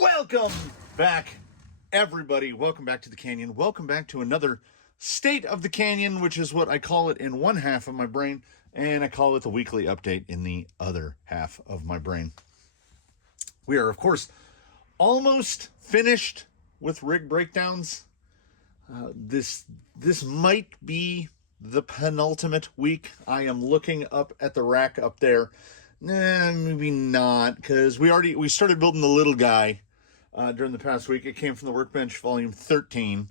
Welcome back, everybody. Welcome back to the canyon. Welcome back to another State of the Canyon, which is what I call it in one half of my brain, and I call it the weekly update in the other half of my brain. We are, of course, almost finished with rig breakdowns. This might be the penultimate week. I am looking up at the rack up there. Nah, maybe not, because we started building the little guy during the past week. It came from the Workbench Volume 13,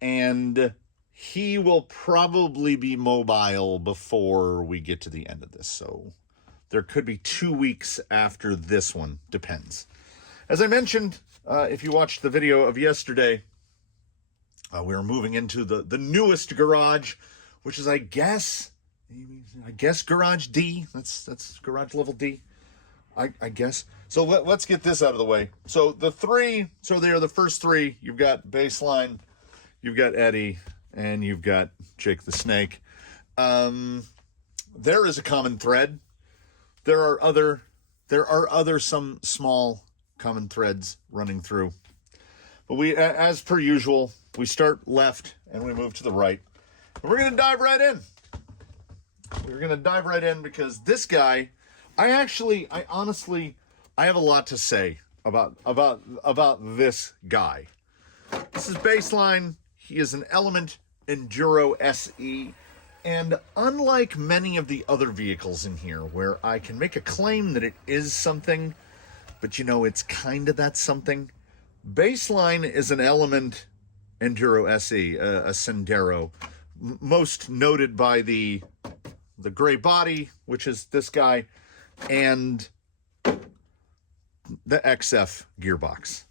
and he will probably be mobile before we get to the end of this. So there could be 2 weeks after this one, depends. As I mentioned, if you watched the video of yesterday, we are moving into the newest garage, which is, I guess garage D. That's garage level D, I guess. So let's get this out of the way. So they are the first three. You've got Baseline, you've got Eddie, and you've got Jake the Snake. There is a common thread. There are other some small common threads running through. But we, as per usual, we start left and we move to the right. And we're going to dive right in. We're going to dive right in because this guy, I honestly have a lot to say about this guy. This is Baseline. He is an Element Enduro SE. And unlike many of the other vehicles in here where I can make a claim that it is something, but it's kind of that something, Baseline is an Element Enduro SE, a Sendero, most noted by the gray body, which is this guy, and the XF gearbox.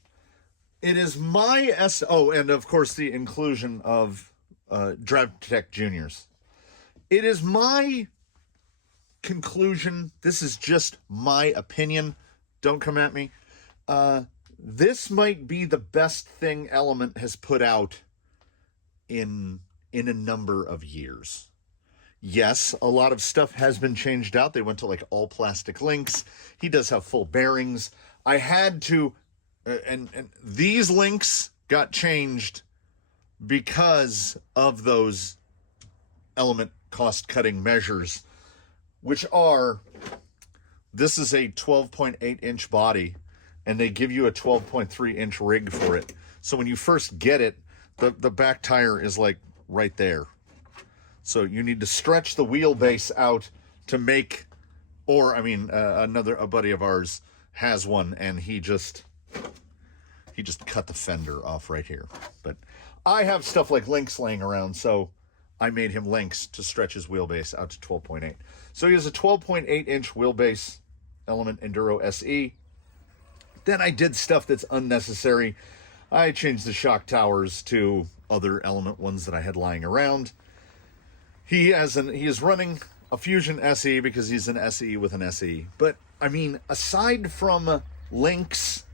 It is my and of course the inclusion of Drive Tech Juniors. It is my conclusion. This is just my opinion. Don't come at me. This might be the best thing Element has put out in a number of years. Yes, a lot of stuff has been changed out. They went to like all plastic links. He does have full bearings. I had to, and these links got changed because of those Element cost-cutting measures, which are, this is a 12.8-inch body, and they give you a 12.3-inch rig for it. So when you first get it, the back tire is like right there. So you need to stretch the wheelbase out to make, a buddy of ours has one, and he just cut the fender off right here. But I have stuff like links laying around, so I made him links to stretch his wheelbase out to 12.8. So he has a 12.8-inch wheelbase Element Enduro SE. Then I did stuff that's unnecessary. I changed the shock towers to other Element ones that I had lying around. He is running a Fusion SE because he's an SE with an SE. But, aside from links,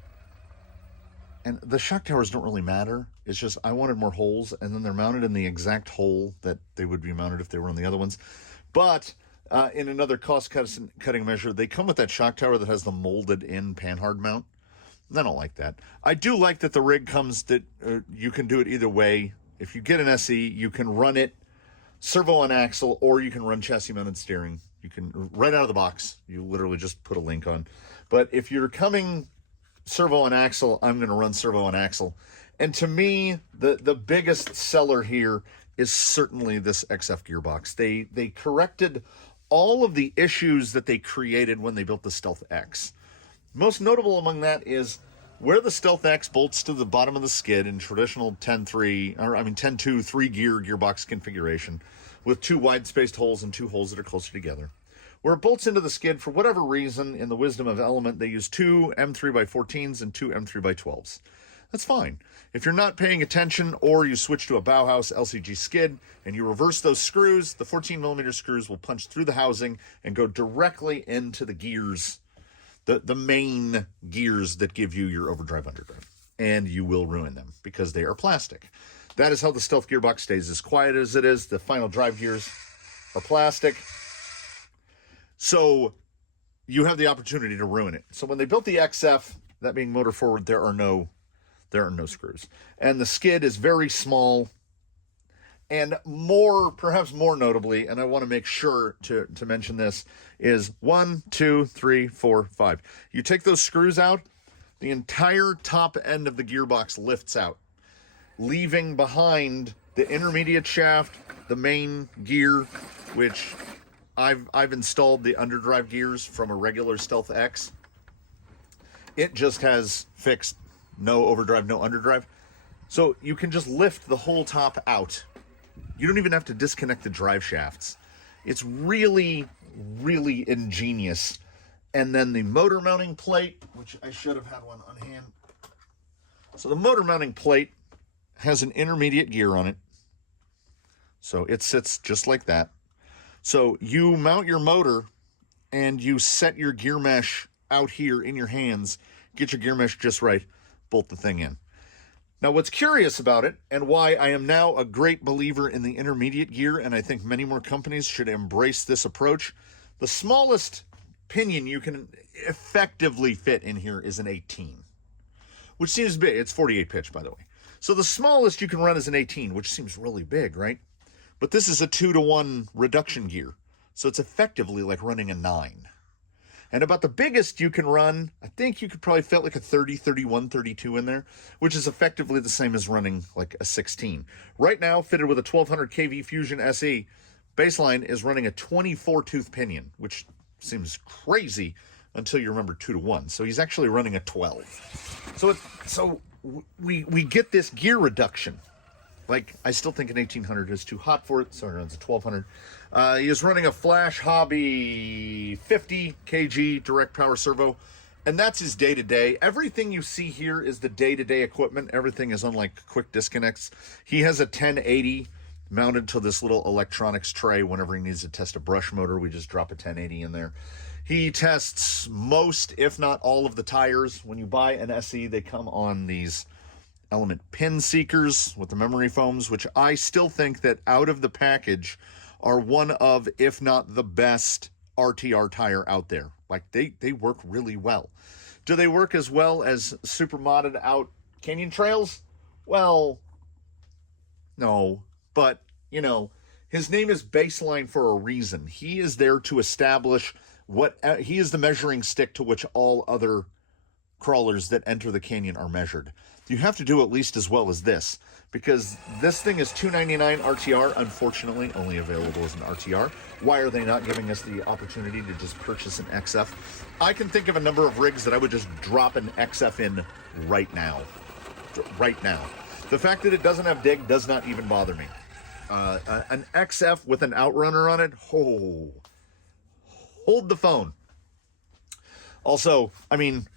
and the shock towers don't really matter. It's just I wanted more holes, and then they're mounted in the exact hole that they would be mounted if they were on the other ones. But in another cost-cutting measure, they come with that shock tower that has the molded-in panhard mount. I don't like that. I do like that the rig comes that you can do it either way. If you get an SE, you can run it servo on axle, or you can run chassis mounted steering. You can, right out of the box, you literally just put a link on. But if you're coming servo on axle, I'm going to run servo on axle. And to me, the biggest seller here is certainly this XF gearbox. They corrected all of the issues that they created when they built the Stealth X. Most notable among that is where the Stealth X bolts to the bottom of the skid in traditional 10-2 3-gear gearbox configuration with 2 wide-spaced holes and 2 holes that are closer together. Where it bolts into the skid, for whatever reason, in the wisdom of Element, they use 2 M3x14s and 2 M3x12s. That's fine. If you're not paying attention, or you switch to a Bauhaus LCG skid and you reverse those screws, the 14mm screws will punch through the housing and go directly into the gears, the main gears that give you your overdrive underdrive. And you will ruin them because they are plastic. That is how the Stealth gearbox stays as quiet as it is. The final drive gears are plastic. So you have the opportunity to ruin it. So when they built the XF, that being motor forward, there are no screws. And the skid is very small. And perhaps more notably, and I want to make sure to mention this, is 1, 2, 3, 4, 5. You take those screws out, the entire top end of the gearbox lifts out, leaving behind the intermediate shaft, the main gear, which I've installed the underdrive gears from a regular Stealth X. It just has fixed no overdrive, no underdrive. So you can just lift the whole top out. You don't even have to disconnect the drive shafts. It's really, really ingenious. And then the motor mounting plate, which I should have had one on hand. So the motor mounting plate has an intermediate gear on it. So it sits just like that. So you mount your motor and you set your gear mesh out here in your hands. Get your gear mesh just right. Bolt the thing in. Now, what's curious about it, and why I am now a great believer in the intermediate gear, and I think many more companies should embrace this approach, the smallest pinion you can effectively fit in here is an 18, which seems big. It's 48 pitch, by the way. So the smallest you can run is an 18, which seems really big, right? But this is a 2-to-1 reduction gear, so it's effectively like running a 9. And about the biggest you can run, I think you could probably fit like a 30, 31, 32 in there, which is effectively the same as running like a 16. Right now, fitted with a 1200 kV Fusion SE, baseline is running a 24-tooth pinion, which seems crazy until you remember 2-to-1. So he's actually running a 12. So we get this gear reduction. Like, I still think an 1800 is too hot for it, so he runs a 1200. He is running a Flash Hobby 50 kg direct power servo, and that's his day-to-day. Everything you see here is the day-to-day equipment. Everything is on, like, quick disconnects. He has a 1080 mounted to this little electronics tray. Whenever he needs to test a brush motor, we just drop a 1080 in there. He tests most, if not all, of the tires. When you buy an SE, they come on these element pin seekers with the memory foams, which I still think that out of the package are one of, if not the best RTR tire out there. Like, they work really well. Do they work as well as super modded out Canyon Trails? Well, no, but you know, his name is Baseline for a reason. He is there to establish he is the measuring stick to which all other crawlers that enter the canyon are measured. You have to do at least as well as this, because this thing is $299 RTR, unfortunately only available as an RTR. Why are they not giving us the opportunity to just purchase an XF? I can think of a number of rigs that I would just drop an XF in right now. Right now. The fact that it doesn't have dig does not even bother me. An XF with an outrunner on it, hold the phone. Also, I mean,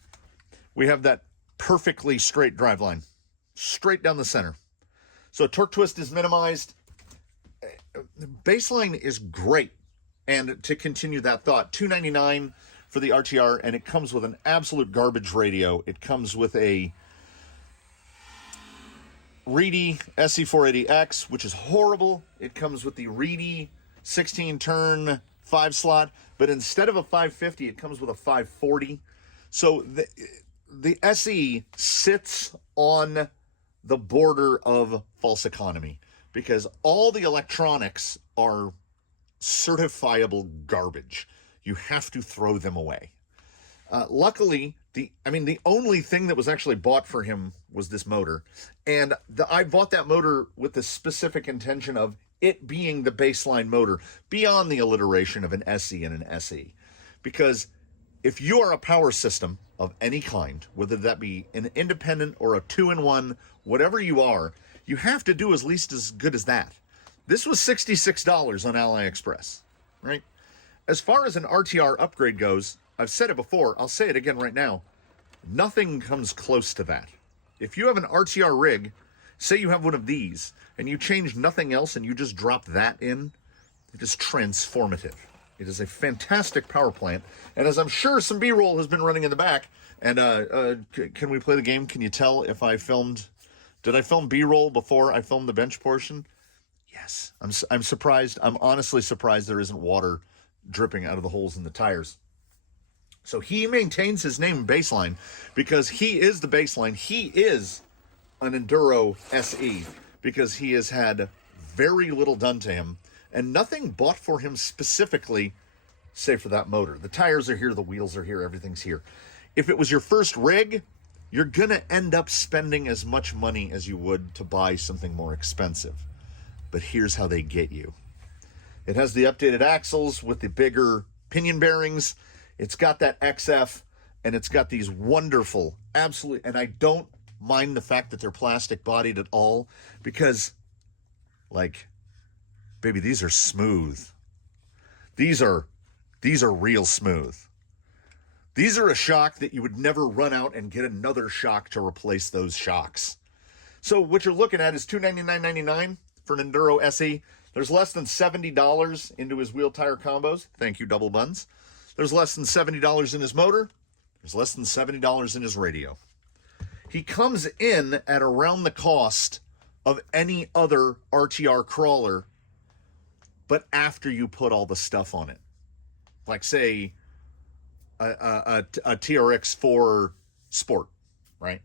we have that perfectly straight driveline, straight down the center. So torque twist is minimized. Baseline is great. And to continue that thought, $299 for the RTR, and it comes with an absolute garbage radio. It comes with a Reedy SE480X, which is horrible. It comes with the Reedy 16-turn 5-slot, but instead of a 550, it comes with a 540. So the SE sits on the border of false economy because all the electronics are certifiable garbage. You have to throw them away. Luckily, the only thing that was actually bought for him was this motor. And I bought that motor with the specific intention of it being the baseline motor beyond the alliteration of an SE and an SE. Because if you are a power system of any kind, whether that be an independent or a 2-in-1, whatever you are, you have to do at least as good as that. This was $66 on AliExpress, right? As far as an RTR upgrade goes, I've said it before, I'll say it again right now, nothing comes close to that. If you have an RTR rig, say you have one of these, and you change nothing else and you just drop that in, it is transformative. It is a fantastic power plant. And as I'm sure some B-roll has been running in the back, and can we play the game? Can you tell if I filmed, did I film B-roll before I filmed the bench portion? Yes. I'm surprised. I'm honestly surprised there isn't water dripping out of the holes in the tires. So he maintains his name Baseline because he is the Baseline. He is an Enduro SE because he has had very little done to him and nothing bought for him specifically, save for that motor. The tires are here, the wheels are here, everything's here. If it was your first rig, you're going to end up spending as much money as you would to buy something more expensive. But here's how they get you. It has the updated axles with the bigger pinion bearings. It's got that XF, and it's got these wonderful, absolutely, and I don't mind the fact that they're plastic bodied at all because, like, baby, these are smooth. These are real smooth. These are a shock that you would never run out and get another shock to replace those shocks. So what you're looking at is $299.99 for an Enduro SE. There's less than $70 into his wheel tire combos. Thank you, Double Buns. There's less than $70 in his motor. There's less than $70 in his radio. He comes in at around the cost of any other RTR crawler, but after you put all the stuff on it. Like, say, a TRX4 Sport, right?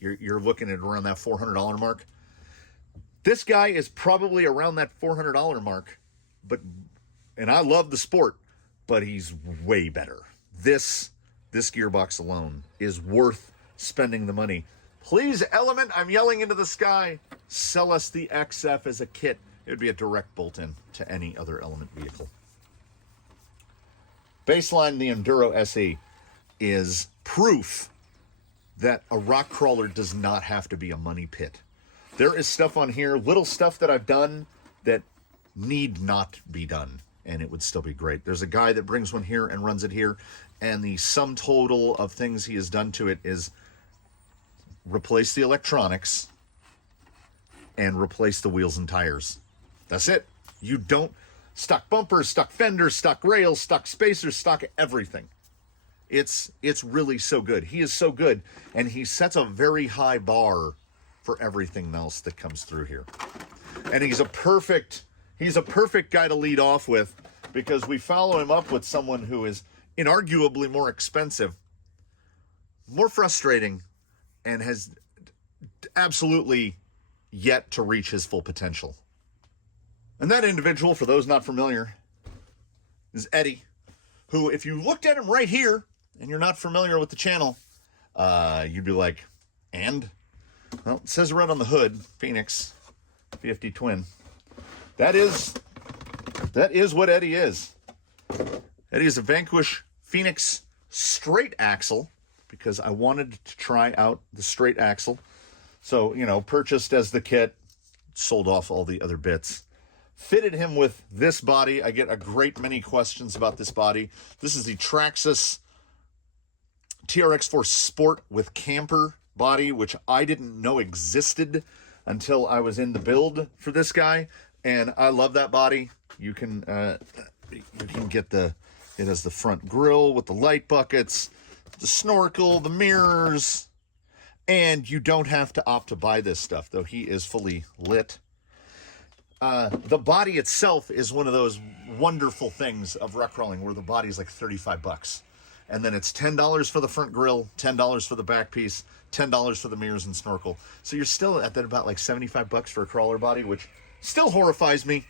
You're looking at around that $400 mark. This guy is probably around that $400 mark, and I love the Sport, but he's way better. This gearbox alone is worth spending the money. Please, Element, I'm yelling into the sky, sell us the XF as a kit. It would be a direct bolt-in to any other Element vehicle. Baseline, the Enduro SE, is proof that a rock crawler does not have to be a money pit. There is stuff on here, little stuff that I've done that need not be done, and it would still be great. There's a guy that brings one here and runs it here, and the sum total of things he has done to it is replace the electronics and replace the wheels and tires. That's it. You don't... Stock bumpers, stock fenders, stock rails, stock spacers, stock everything. It's really so good. He is so good, and he sets a very high bar for everything else that comes through here. And he's a perfect guy to lead off with because we follow him up with someone who is inarguably more expensive, more frustrating, and has absolutely yet to reach his full potential. And that individual, for those not familiar, is Eddie, who, if you looked at him right here and you're not familiar with the channel, you'd be like, and? Well, it says right on the hood, Phoenix VFD Twin. That is what Eddie is. Eddie is a Vanquish Phoenix straight axle because I wanted to try out the straight axle. So, purchased as the kit, sold off all the other bits. Fitted him with this body. I get a great many questions about this body. This is the Traxxas TRX4 Sport with camper body, which I didn't know existed until I was in the build for this guy. And I love that body. You can get it has the front grille with the light buckets, the snorkel, the mirrors, and you don't have to opt to buy this stuff, though he is fully lit. The body itself is one of those wonderful things of rock crawling where the body is like $35. And then it's $10 for the front grille, $10 for the back piece, $10 for the mirrors and snorkel. So you're still at that about like $75 for a crawler body, which still horrifies me.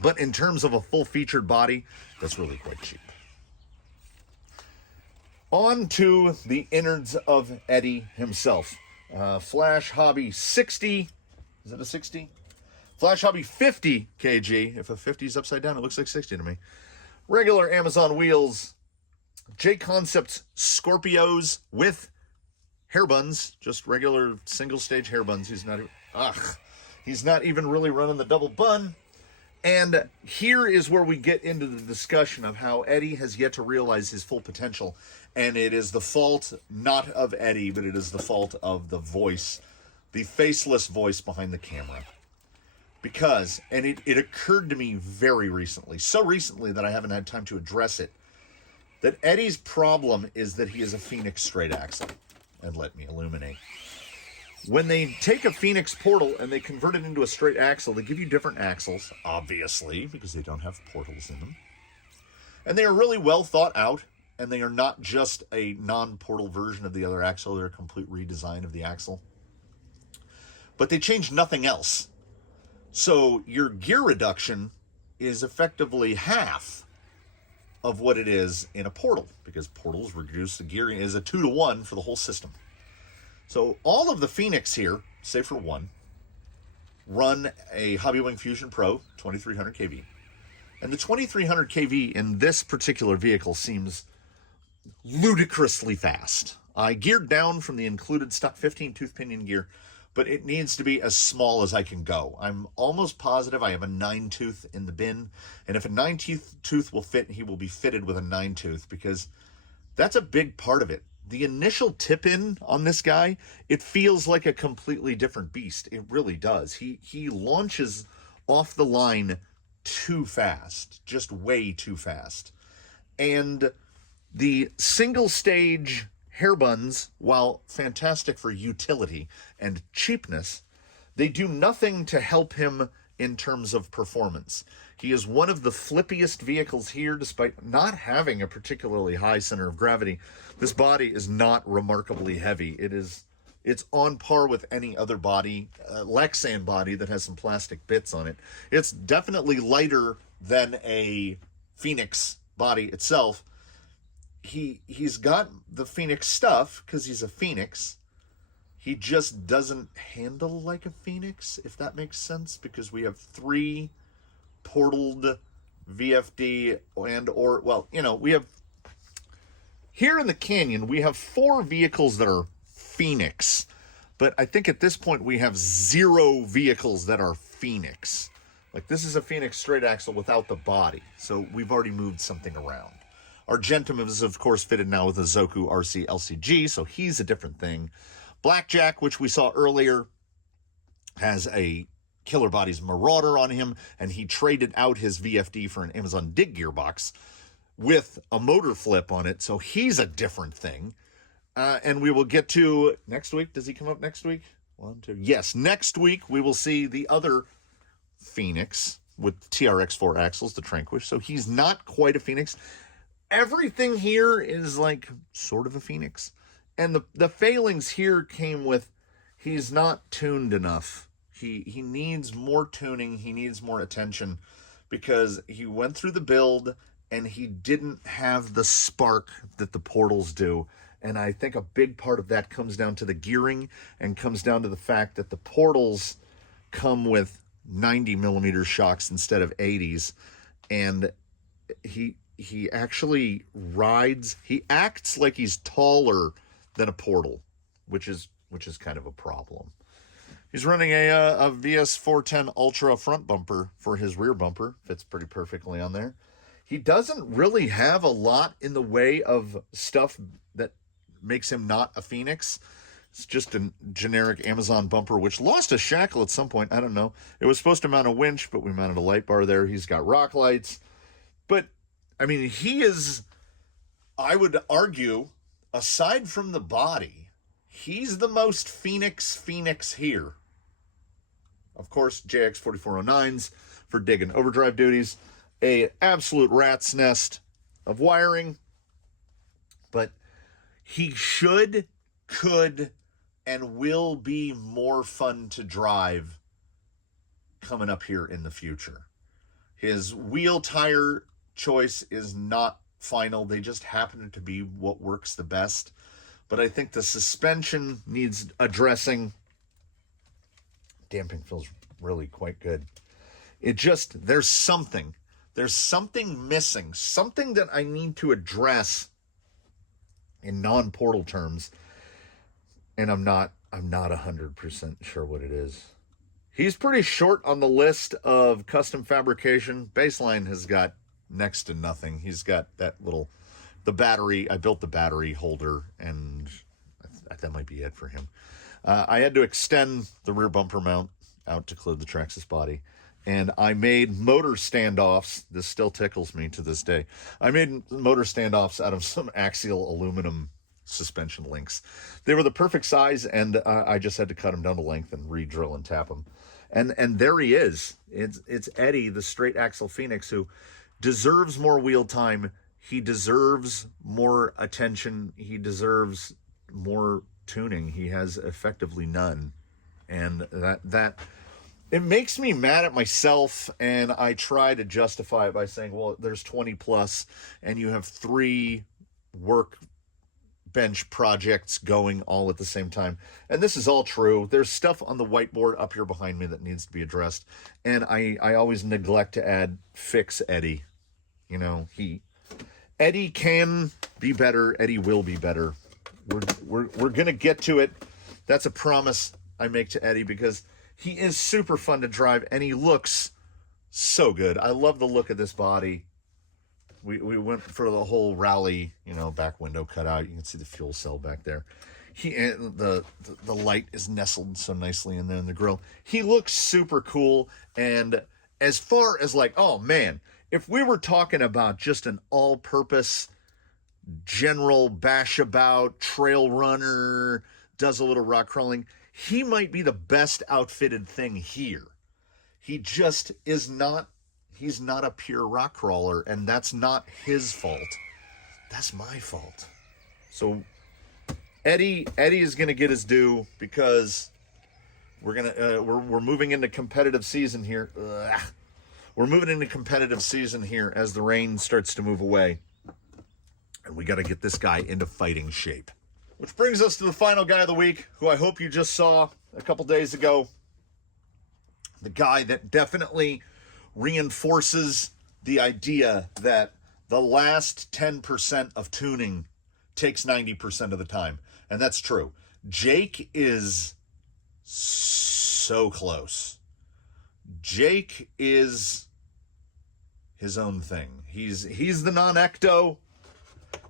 But in terms of a full-featured body, that's really quite cheap. On to the innards of Eddie himself. Flash Hobby 60. Is it a 60? Flash Hobby 50 kg. If a 50 is upside down, it looks like 60 to me. Regular Amazon wheels. J Concepts Scorpios with hair buns. Just regular single-stage hair buns. He's not even really running the double bun. And here is where we get into the discussion of how Eddie has yet to realize his full potential. And it is the fault not of Eddie, but it is the fault of the voice, the faceless voice behind the camera. Because, and it occurred to me very recently, so recently that I haven't had time to address it, that Eddie's problem is that he is a Phoenix straight axle. And let me illuminate. When they take a Phoenix portal and they convert it into a straight axle, they give you different axles, obviously, because they don't have portals in them. And they are really well thought out. and they are not just a non-portal version of the other axle. They're a complete redesign of the axle. But they changed nothing else. So your gear reduction is effectively half of what it is in a portal, because portals reduce the gearing is a 2-to-1 for the whole system. So all of the Phoenix here, save for one, run a Hobbywing Fusion Pro 2300 kV. And the 2300 kV in this particular vehicle seems ludicrously fast. I geared down from the included stock 15-tooth pinion gear, but it needs to be as small as I can go. I'm almost positive I have a 9-tooth in the bin, and if a 9-tooth will fit, he will be fitted with a 9-tooth, because that's a big part of it. The initial tip-in on this guy, it feels like a completely different beast. It really does. He launches off the line too fast, just way too fast. And the single stage hair buns, while fantastic for utility and cheapness, they do nothing to help him in terms of performance. He is one of the flippiest vehicles here, despite not having a particularly high center of gravity. This body is not remarkably heavy. It's on par with any other body, Lexan body that has some plastic bits on it. It's definitely lighter than a Phoenix body itself. He's got the Phoenix stuff because he's a Phoenix. He just doesn't handle like a Phoenix, if that makes sense, because we have 3 portaled VFD we have here in the Canyon, we have 4 vehicles that are Phoenix, but I think at this point we have 0 vehicles that are Phoenix. Like, this is a Phoenix straight axle without the body, so we've already moved something around. Argentum is, of course, fitted now with a Zoku RC LCG, so he's a different thing. Blackjack, which we saw earlier, has a Killer Bodies Marauder on him, and he traded out his VFD for an Amazon Dig gearbox with a motor flip on it, so he's a different thing. And we will get to next week. Does he come up next week? 1, 2. Yes, next week we will see the other Phoenix with TRX4 axles, the Tranquish, so he's not quite a Phoenix. Everything here is like sort of a Phoenix. And the failings here came with he's not tuned enough. He needs more tuning. He needs more attention, because he went through the build and he didn't have the spark that the portals do. And I think a big part of that comes down to the gearing and comes down to the fact that the portals come with 90 millimeter shocks instead of 80s. And he actually rides, he acts like he's taller than a portal, which is kind of a problem. He's running a VS 410 Ultra front bumper for his rear bumper. Fits pretty perfectly on there. He doesn't really have a lot in the way of stuff that makes him not a Phoenix. It's just a generic Amazon bumper, which lost a shackle at some point. I don't know. It was supposed to mount a winch, but we mounted a light bar there. He's got rock lights. But, I mean, he is, I would argue, aside from the body, he's the most Phoenix here. Of course, JX 4409s for dig and overdrive duties. A absolute rat's nest of wiring. But he should, could, and will be more fun to drive coming up here in the future. His wheel tire choice is not final. They just happen to be what works the best. But I think the suspension needs addressing. Damping feels really quite good. It just, there's something missing, something that I need to address in non-portal terms, and I'm not 100% sure what it is. He's pretty short on the list of custom fabrication. Baseline has got next to nothing. He's got that little, the battery, I built the battery holder, and that might be it for him. I had to extend the rear bumper mount out to include the Traxxas body, and I made motor standoffs. This still tickles me to this day. I made motor standoffs out of some axial aluminum suspension links. They were the perfect size, and I just had to cut them down to length and re-drill and tap them. And there he is. It's Eddie, the straight axle Phoenix, who deserves more wheel time. he deserves more attention. He deserves more tuning. He has effectively none. And that it makes me mad at myself, and I try to justify it by saying, well, there's 20 plus, and you have 3 workbench projects going all at the same time. And this is all true. There's stuff on the whiteboard up here behind me that needs to be addressed. And I always neglect to add fix Eddie. You know, Eddie can be better. Eddie will be better. We're going to get to it. That's a promise I make to Eddie, because he is super fun to drive and he looks so good. I love the look of this body. We went for the whole rally, you know, back window cut out. You can see the fuel cell back there. The light is nestled so nicely in there in the grill. He looks super cool. And as far as like, oh man, if we were talking about just an all-purpose general bash about trail runner, does a little rock crawling, he might be the best outfitted thing here. He just is not, he's not a pure rock crawler, and that's not his fault. That's my fault. So Eddie is going to get his due, because we're moving into competitive season here. We're moving into competitive season here as the rain starts to move away. And we got to get this guy into fighting shape. Which brings us to the final guy of the week, who I hope you just saw a couple days ago. The guy that definitely reinforces the idea that the last 10% of tuning takes 90% of the time. And that's true. Jake is so close. Jake is his own thing. He's the non-ecto,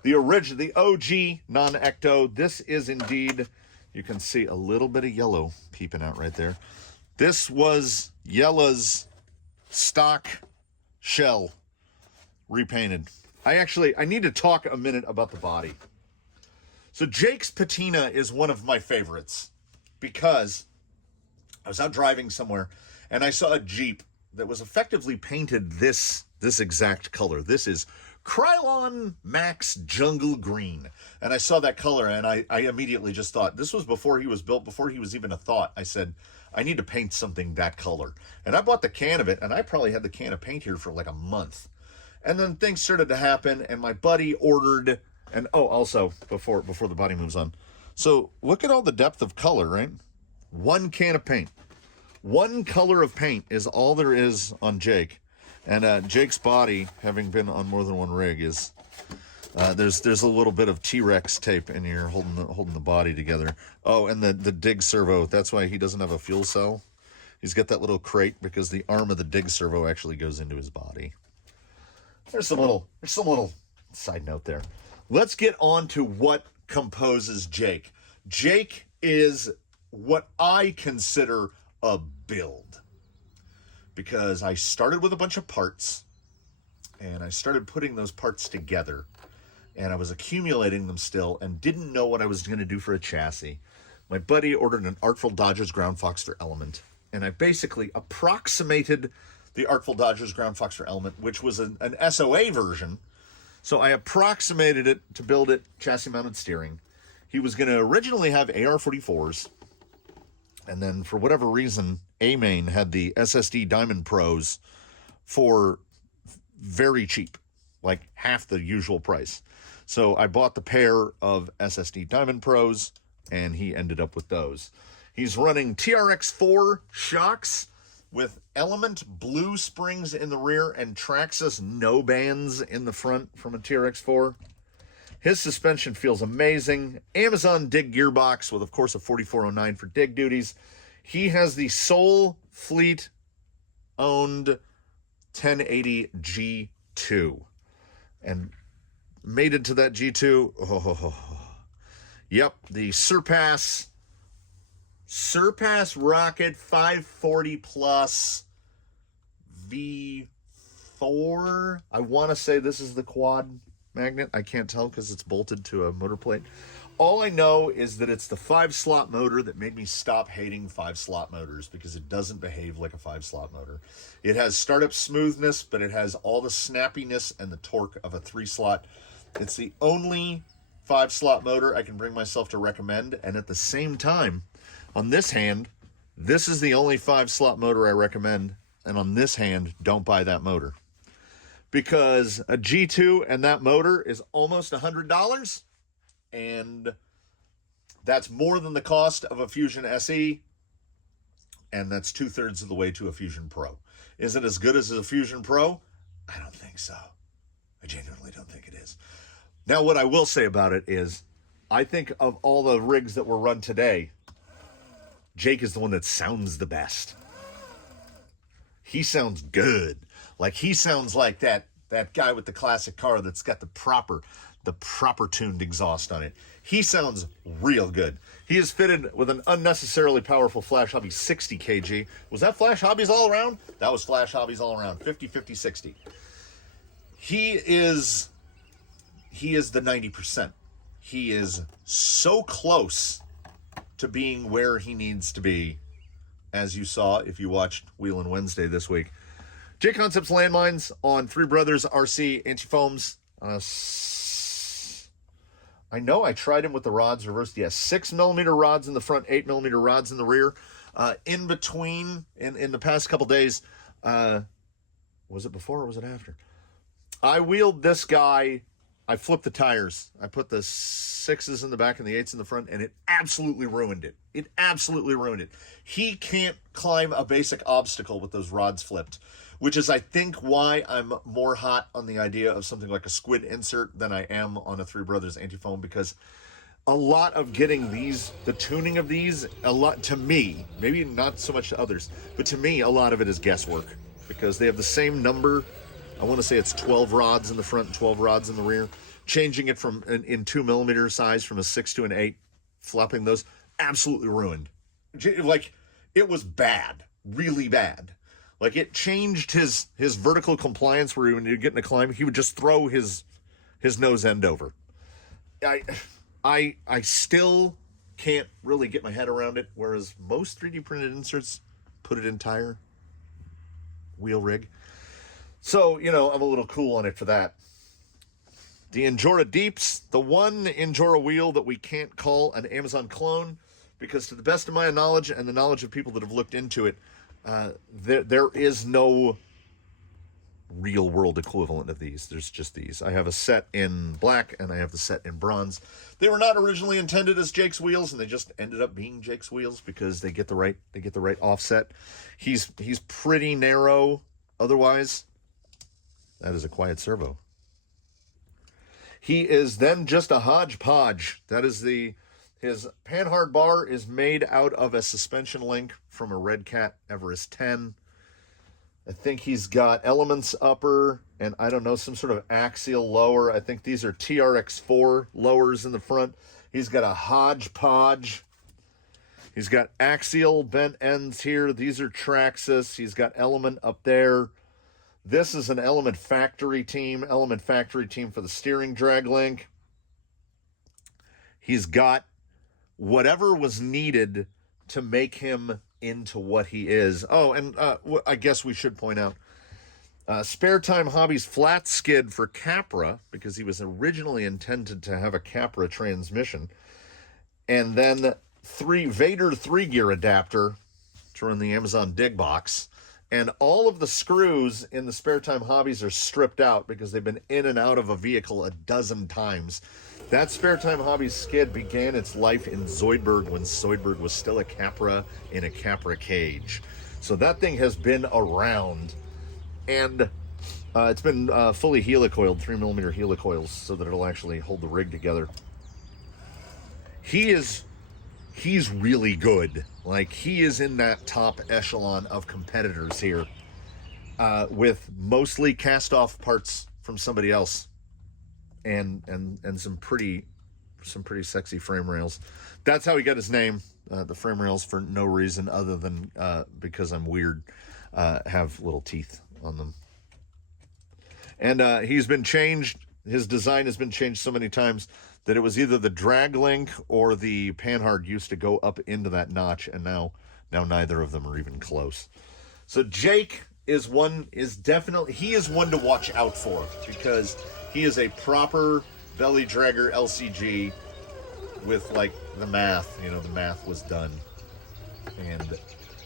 the OG non-ecto. This is indeed, you can see a little bit of yellow peeping out right there. This was Yella's stock shell repainted. I need to talk a minute about the body. So Jake's patina is one of my favorites, because I was out driving somewhere and I saw a Jeep that was effectively painted this exact color. This is Krylon Max Jungle Green. And I saw that color and I immediately just thought, this was before he was built, before he was even a thought. I said, I need to paint something that color. And I bought the can of it, and I probably had the can of paint here for like a month. And then things started to happen, and my buddy ordered, and oh, also, before the body moves on. So look at all the depth of color, right? One can of paint. One color of paint is all there is on Jake. And Jake's body, having been on more than one rig, is there's a little bit of T-Rex tape in here holding the body together. Oh, and the dig servo. That's why he doesn't have a fuel cell. He's got that little crate because the arm of the dig servo actually goes into his body. There's some little side note there. Let's get on to what composes Jake. Jake is what I consider a build, because I started with a bunch of parts and I started putting those parts together, and I was accumulating them still and didn't know what I was going to do for a chassis. My buddy ordered an Artful Dodgers Ground Fox for Element, and I basically approximated the Artful Dodgers Ground Fox for Element, which was an SOA version. So I approximated it to build it chassis mounted steering. He was going to originally have AR-44s, and then for whatever reason, A-Main had the SSD Diamond Pros for very cheap, like half the usual price. So I bought the pair of SSD Diamond Pros, and he ended up with those. He's running TRX4 shocks with Element blue springs in the rear and Traxxas no bands in the front from a TRX4. His suspension feels amazing. Amazon dig gearbox with, of course, a 4409 for dig duties. He has the sole fleet-owned 1080 G2 and made it to that G2. Yep, the Surpass Rocket 540 Plus V4. I want to say this is the quad magnet. I can't tell because it's bolted to a motor plate. All I know is that it's the 5-slot motor that made me stop hating 5-slot motors, because it doesn't behave like a 5-slot motor. It has startup smoothness, but it has all the snappiness and the torque of a 3-slot. It's the only 5-slot motor I can bring myself to recommend, and at the same time, on this hand, this is the only 5-slot motor I recommend, and on this hand, don't buy that motor. Because a G2 and that motor is almost $100, and that's more than the cost of a Fusion SE, and that's 2/3 of the way to a Fusion Pro. Is it as good as a Fusion Pro? I don't think so. I genuinely don't think it is. Now, what I will say about it is, I think of all the rigs that were run today, Jake is the one that sounds the best. He sounds good. Like, he sounds like that guy with the classic car that's got the proper tuned exhaust on it. He sounds real good. He is fitted with an unnecessarily powerful Flash Hobby 60 kg. Was that Flash Hobbies all around? That was Flash Hobbies all around. 50, 50, 60. He is the 90%. He is so close to being where he needs to be, as you saw if you watched Wheelin' Wednesday this week. J Concepts landmines on Three Brothers RC anti-foams. I know I tried him with the rods reversed. Yes, 6mm rods in the front, 8mm rods in the rear. In between, in the past couple days, was it before or was it after? I wheeled this guy. I flipped the tires. I put the 6s in the back and the 8s in the front, and it absolutely ruined it. It absolutely ruined it. He can't climb a basic obstacle with those rods flipped, which is, I think, why I'm more hot on the idea of something like a squid insert than I am on a Three Brothers anti-foam, because a lot of getting these, the tuning of these, a lot, to me, maybe not so much to others, but to me, a lot of it is guesswork, because they have the same number. I want to say it's 12 rods in the front and 12 rods in the rear. Changing it from in 2mm size from a 6 to an 8, flopping those, absolutely ruined. Like, it was bad, really bad. Like, it changed his vertical compliance, where when you're getting a climb, he would just throw his nose end over. I still can't really get my head around it, whereas most 3D printed inserts put it entire wheel rig. So, you know, I'm a little cool on it for that. The Enduro Deeps, the one Enduro wheel that we can't call an Amazon clone, because to the best of my knowledge and the knowledge of people that have looked into it, there is no real world equivalent of these. There's just these. I have a set in black and I have the set in bronze. They were not originally intended as Jake's wheels, and they just ended up being Jake's wheels because they get the right offset. He's pretty narrow otherwise. That is a quiet servo. He is then just a hodgepodge. That is his panhard bar is made out of a suspension link from a Red Cat Everest 10. I think he's got elements upper and, I don't know, some sort of axial lower. I think these are TRX4 lowers in the front. He's got a hodgepodge. He's got axial bent ends here. These are Traxxas. He's got element up there. This is an Element Factory team for the steering drag link. He's got whatever was needed to make him into what he is. Oh, and I guess we should point out, Spare Time Hobbies flat skid for Capra, because he was originally intended to have a Capra transmission. And then Vader 3-gear adapter to run the Amazon Dig Box. And all of the screws in the Spare Time Hobbies are stripped out because they've been in and out of a vehicle a dozen times. That Spare Time Hobbies skid began its life in Zoidberg when Zoidberg was still a Capra in a Capra cage. So that thing has been around, and it's been fully helicoiled, 3mm helicoils, so that it'll actually hold the rig together. He's really good. Like, he is in that top echelon of competitors here, with mostly cast-off parts from somebody else, and some pretty sexy frame rails. That's how he got his name. The frame rails, for no reason other than because I'm weird, have little teeth on them. And he's been changed. His design has been changed so many times that it was either the drag link or the panhard used to go up into that notch, and now neither of them are even close. So Jake is one to watch out for, because he is a proper belly dragger LCG with like the math. The math was done, and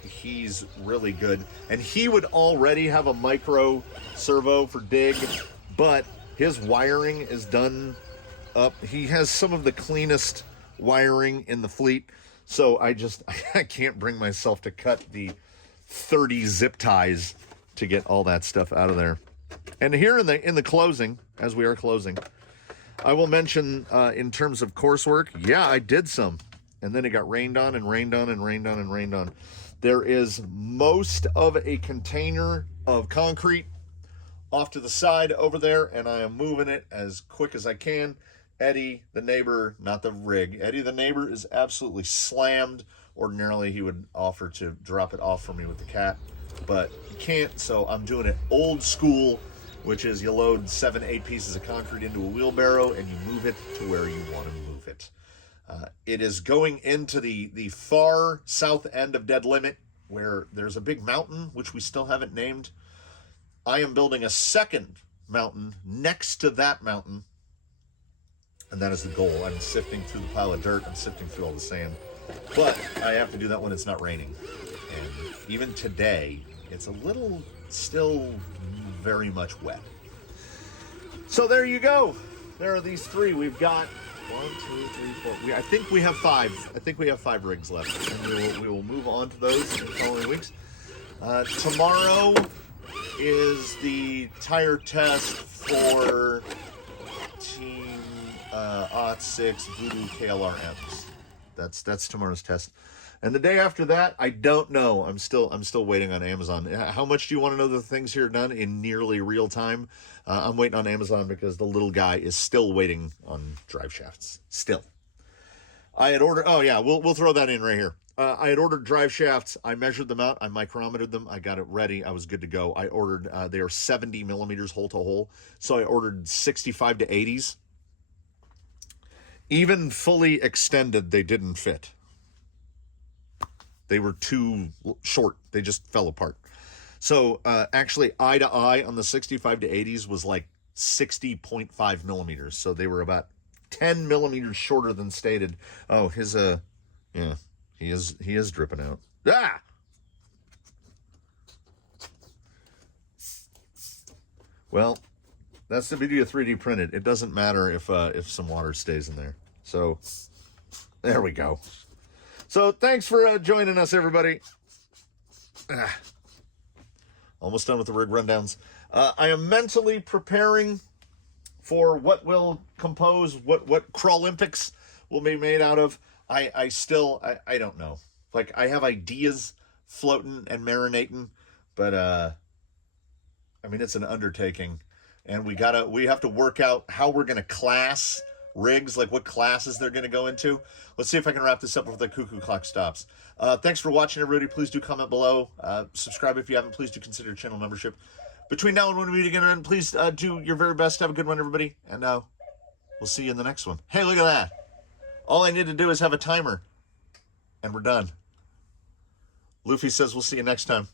he's really good. And he would already have a micro servo for dig, but his wiring is done up. He has some of the cleanest wiring in the fleet, so I can't bring myself to cut the 30 zip ties to get all that stuff out of there. And here in the closing, as we are closing, I will mention in terms of coursework, yeah, I did some, and then it got rained on and rained on and rained on and rained on. There is most of a container of concrete off to the side over there, and I am moving it as quick as I can. Eddie, the neighbor, not the rig, Eddie, the neighbor, is absolutely slammed. Ordinarily, he would offer to drop it off for me with the cat, but he can't, so I'm doing it old school, which is you load 7-8 pieces of concrete into a wheelbarrow and you move it to where you want to move it. It is going into the far south end of Dead Limit, where there's a big mountain, which we still haven't named. I am building a second mountain next to that mountain, and that is the goal. I'm sifting through the pile of dirt. I'm sifting through all the sand. But I have to do that when it's not raining. And even today, it's a little still very much wet. So there you go. There are these three. We've got 1, 2, 3, 4. I think we have 5. I think we have 5 rigs left. And we will move on to those in the following weeks. Tomorrow is the tire test for Team OT6 Voodoo KLRMs. That's tomorrow's test. And the day after that, I don't know. I'm still waiting on Amazon. How much do you want to know the things here are done in nearly real time? I'm waiting on Amazon because the little guy is still waiting on drive shafts. Still. I had ordered, oh yeah, we'll throw that in right here. I had ordered drive shafts. I measured them out. I micrometered them. I got it ready. I was good to go. I ordered, they are 70 millimeters hole to hole. So I ordered 65 to 80s. Even fully extended, they didn't fit. They were too short. They just fell apart. So actually, eye to eye on the 65 to 80s was like 60.5 millimeters. So they were about 10 millimeters shorter than stated. Oh, his yeah, he is dripping out. Ah. Well, that's the beauty of 3D printed. It doesn't matter if some water stays in there. So there we go. So thanks for joining us, everybody. Almost done with the rig rundowns. I am mentally preparing for what will compose, what Crawlympics will be made out of. I don't know. Like, I have ideas floating and marinating, but I mean, it's an undertaking, and we have to work out how we're gonna class rigs, like what classes they're gonna go into. Let's see if I can wrap this up before the cuckoo clock stops. Thanks for watching, everybody. Please do comment below. Subscribe if you haven't. Please do consider channel membership. Between now and when we meet again, please do your very best. Have a good one, everybody, and we'll see you in the next one. Hey, look at that. All I need to do is have a timer, and we're done. Luffy says we'll see you next time.